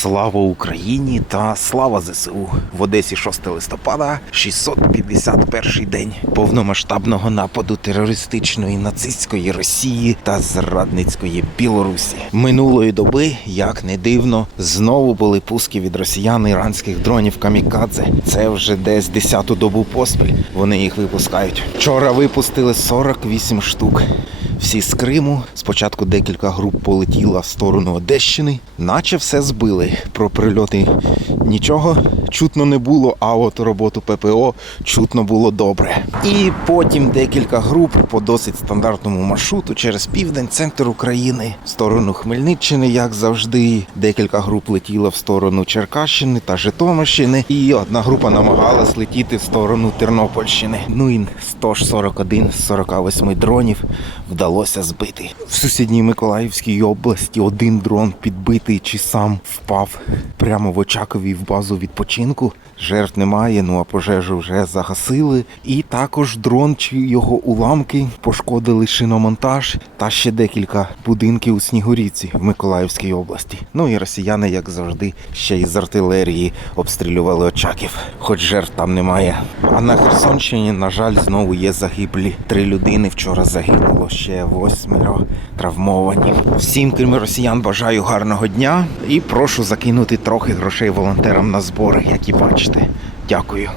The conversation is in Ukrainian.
Слава Україні та слава ЗСУ в Одесі 6 листопада, 651 день повномасштабного нападу терористичної нацистської Росії та зрадницької Білорусі. Минулої доби, як не дивно, знову були пуски від росіян іранських дронів камікадзе. Це вже десь десяту добу поспіль. Вони їх випускають. Вчора випустили 48 штук. Всі з Криму. Спочатку декілька груп полетіла в сторону Одещини, наче все збили. Про прильоти нічого чутно не було, а от роботу ППО чутно було добре. І потім декілька груп по досить стандартному маршруту через південь, центр України, в сторону Хмельниччини, як завжди. Декілька груп летіло в сторону Черкащини та Житомирщини, і одна група намагалась летіти в сторону Тернопільщини. Ну і 141 з 48 дронів вдалося збити. В сусідній Миколаївській області один дрон підбитий чи сам впав прямо в Очакові в базу відпочинку. Жертв немає, ну а пожежу вже загасили. І також дрон чи його уламки пошкодили шиномонтаж та ще декілька будинків у Снігуріці в Миколаївській області. Ну і росіяни, як завжди, ще із артилерії обстрілювали Очаків, хоч жертв там немає. А на Херсонщині, на жаль, знову є загиблі. Три людини вчора загинуло, ще восьмеро травмовані. Всім, крім росіян, бажаю гарного дня і прошу закинути трохи грошей волонтерам на збори, які бачите. Дякую.